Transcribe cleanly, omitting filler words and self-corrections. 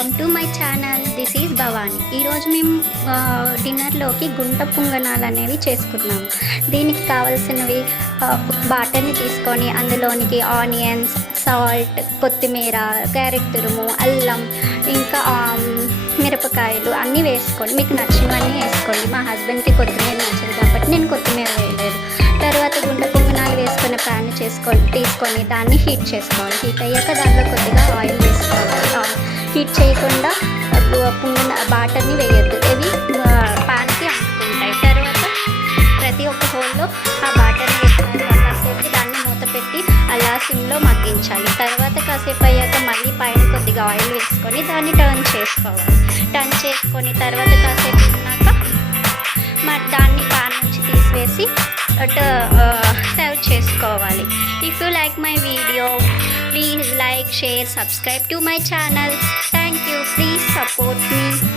Welcome to my channel. This is Bhavani. ఈరోజు మేము డిన్నర్లోకి గుంట పొంగనాలు అనేవి చేసుకున్నాము. దీనికి కావాల్సినవి బాటర్ని తీసుకొని అందులోనికి ఆనియన్స్, సాల్ట్, కొత్తిమీర, క్యారెట్ తురుము, అల్లం, ఇంకా మిరపకాయలు అన్నీ వేసుకొని మీకు నచ్చినవన్నీ వేసుకోండి. మా హస్బెండ్కి కొత్తిమీర నచ్చదు కాబట్టి నేను కొత్తిమీర వేయలేదు. తర్వాత గుంట పొంగనాలు వేసుకున్న ప్యాన్ తీసుకొని దాన్ని హీట్ చేసుకోవాలి. హీట్ అయ్యాక దాంట్లో కొద్దిగా ఆయిల్ వేసుకోవాలి. హీట్ చేయకుండా బాటర్ని వేయద్దు, ఇవి ప్యాన్కి అంటుకుంటాయి. తర్వాత ప్రతి ఒక్క హోల్లో ఆ బాటర్ని వేసుకొని కాసేపు దాన్ని మూత పెట్టి అలా సిమ్లో మగ్గించాలి. తర్వాత కాసేపు అయ్యాక మళ్ళీ పైన కొద్దిగా ఆయిల్ వేసుకొని దాన్ని టర్న్ చేసుకొని తర్వాత కాసేపు ఉన్నాక దాన్ని ప్యాన్ నుంచి తీసివేసి సర్వ్ చేసుకోవాలి. If you like my video, please like, share, subscribe to my channel. Thank you. Please support me.